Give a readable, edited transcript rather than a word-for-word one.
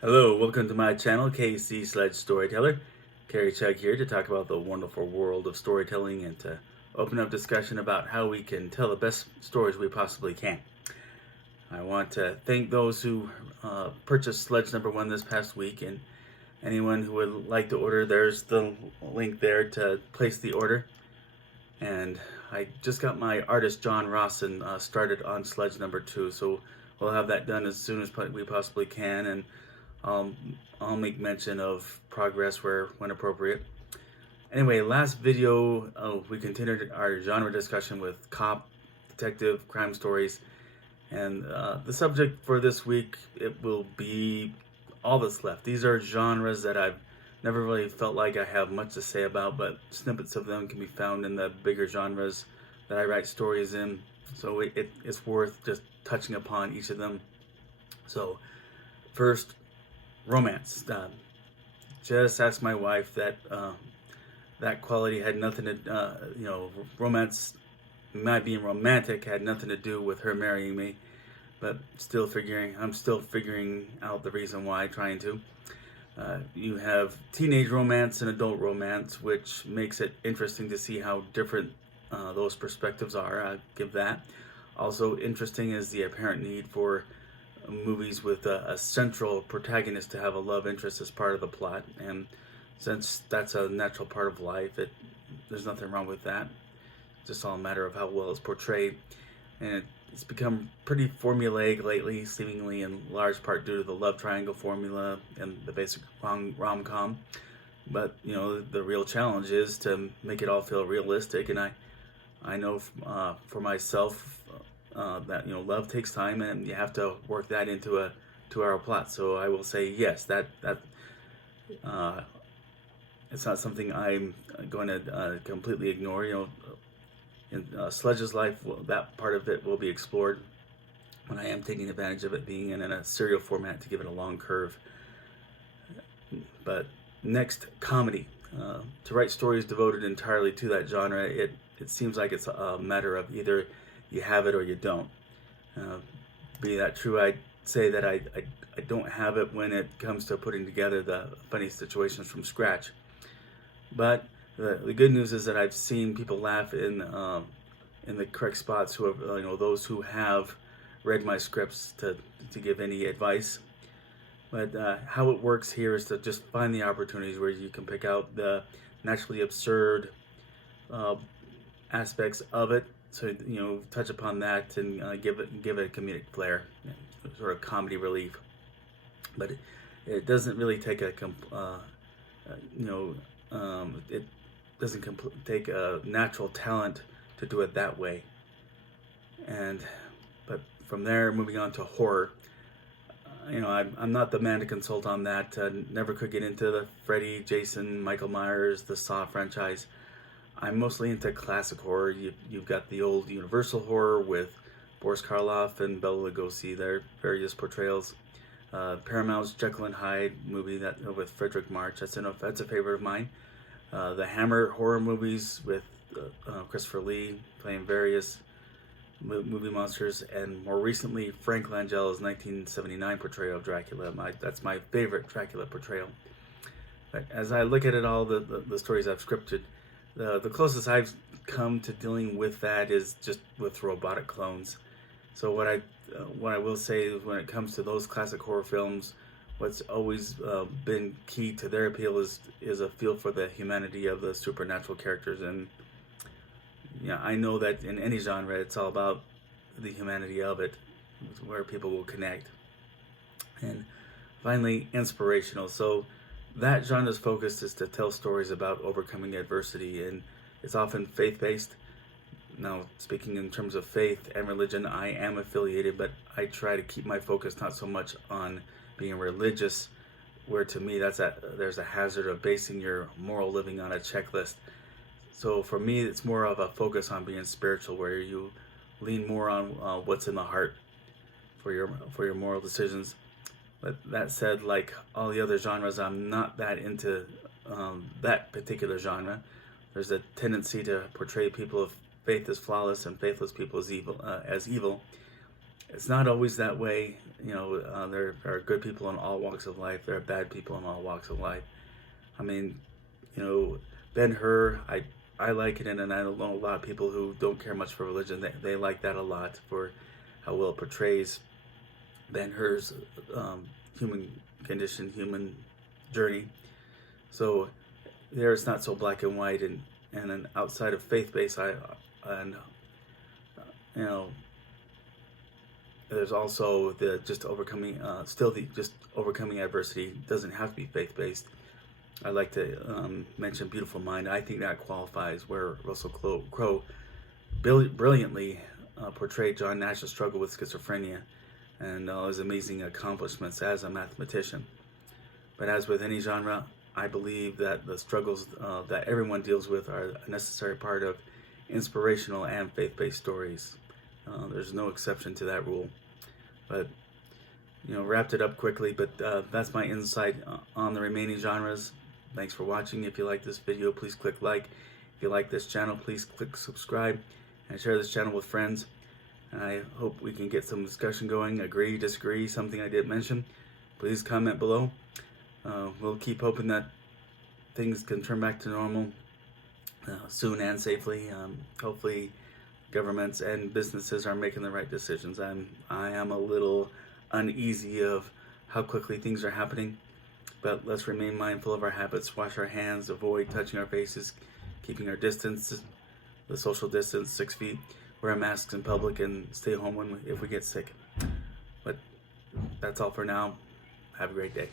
Hello, welcome to my channel, KC Sledge Storyteller. Carrie Chug here to talk about the wonderful world of storytelling and to open up discussion about how we can tell the best stories we possibly can. I want to thank those who purchased Sledge number 1 this past week, and anyone who would like to order, there's the link there to place the order. And I just got my artist John Rawson started on Sledge number 2, so we'll have that done as soon as we possibly can, and I'll make mention of progress when appropriate. Anyway, last video we continued our genre discussion with cop, detective, crime stories, and the subject for this week, it will be all that's left. These are genres that I've never really felt like I have much to say about, but snippets of them can be found in the bigger genres that I write stories in, so it's worth just touching upon each of them. So first, romance. Just asked my wife that that quality had nothing to, romance, my being romantic had nothing to do with her marrying me, but I'm still figuring out the reason why, trying to. You have teenage romance and adult romance, which makes it interesting to see how different those perspectives are. I give that. Also interesting is the apparent need for movies with a central protagonist to have a love interest as part of the plot, and since that's a natural part of life, there's nothing wrong with that. It's just all a matter of how well it's portrayed, and it's become pretty formulaic lately, seemingly in large part due to the love triangle formula and the basic rom-com. But the real challenge is to make it all feel realistic, and I know for myself that love takes time, and you have to work that into a 2-hour plot. So I will say yes, that it's not something I'm going to completely ignore. In Sledge's life, that part of it will be explored, when I am taking advantage of it being in a serial format to give it a long curve. But next, comedy. To write stories devoted entirely to that genre, it seems like it's a matter of either you have it or you don't. Be that true, I'd say that I don't have it when it comes to putting together the funny situations from scratch. But the good news is that I've seen people laugh in the correct spots, who have, those who have read my scripts to give any advice. But how it works here is to just find the opportunities where you can pick out the naturally absurd aspects of it. So touch upon that and give it a comedic flair, sort of comedy relief. But it doesn't really take it doesn't take a natural talent to do it that way. But from there, moving on to horror. I'm not the man to consult on that. Never could get into the Freddy, Jason, Michael Myers, the Saw franchise. I'm mostly into classic horror. You've got the old Universal horror with Boris Karloff and Bela Lugosi, their various portrayals. Paramount's Jekyll and Hyde movie with Frederick March, that's a favorite of mine. The Hammer horror movies with Christopher Lee playing various movie monsters, and more recently Frank Langella's 1979 portrayal of Dracula. That's my favorite Dracula portrayal. But as I look at it all, the stories I've scripted, the closest I've come to dealing with that is just with robotic clones. So what I will say is, when it comes to those classic horror films, what's always been key to their appeal is a feel for the humanity of the supernatural characters. And I know that in any genre, it's all about the humanity of it, where people will connect. And finally, inspirational. So that genre's focus is to tell stories about overcoming adversity, and it's often faith-based. Now, speaking in terms of faith and religion, I am affiliated, but I try to keep my focus not so much on being religious, where to me there's a hazard of basing your moral living on a checklist. So for me, it's more of a focus on being spiritual, where you lean more on what's in the heart for your moral decisions. But that said, like all the other genres, I'm not that into that particular genre. There's a tendency to portray people of faith as flawless and faithless people as evil. It's not always that way. There are good people in all walks of life. There are bad people in all walks of life. I mean, Ben-Hur, I like it, and I know a lot of people who don't care much for religion. They like that a lot for how well it portrays Ben-Hur's human condition, human journey. So there it's not so black and white, and then outside of faith-based, there's also the just overcoming, just overcoming adversity. Doesn't have to be faith-based. I like to mention Beautiful Mind. I think that qualifies, where Russell Crowe brilliantly portrayed John Nash's struggle with schizophrenia and his amazing accomplishments as a mathematician. But as with any genre, I believe that the struggles that everyone deals with are a necessary part of inspirational and faith-based stories. There's no exception to that rule. But wrapped it up quickly, but that's my insight on the remaining genres. Thanks for watching. If you like this video, please click like. If you like this channel, please click subscribe and share this channel with friends. And I hope we can get some discussion going. Agree, disagree, something I didn't mention, please comment below. We'll keep hoping that things can turn back to normal soon and safely. Hopefully governments and businesses are making the right decisions. I am a little uneasy of how quickly things are happening, but let's remain mindful of our habits, wash our hands, avoid touching our faces, keeping our distance, the social distance, 6 feet, wear masks in public, and stay home if we get sick. But that's all for now. Have a great day.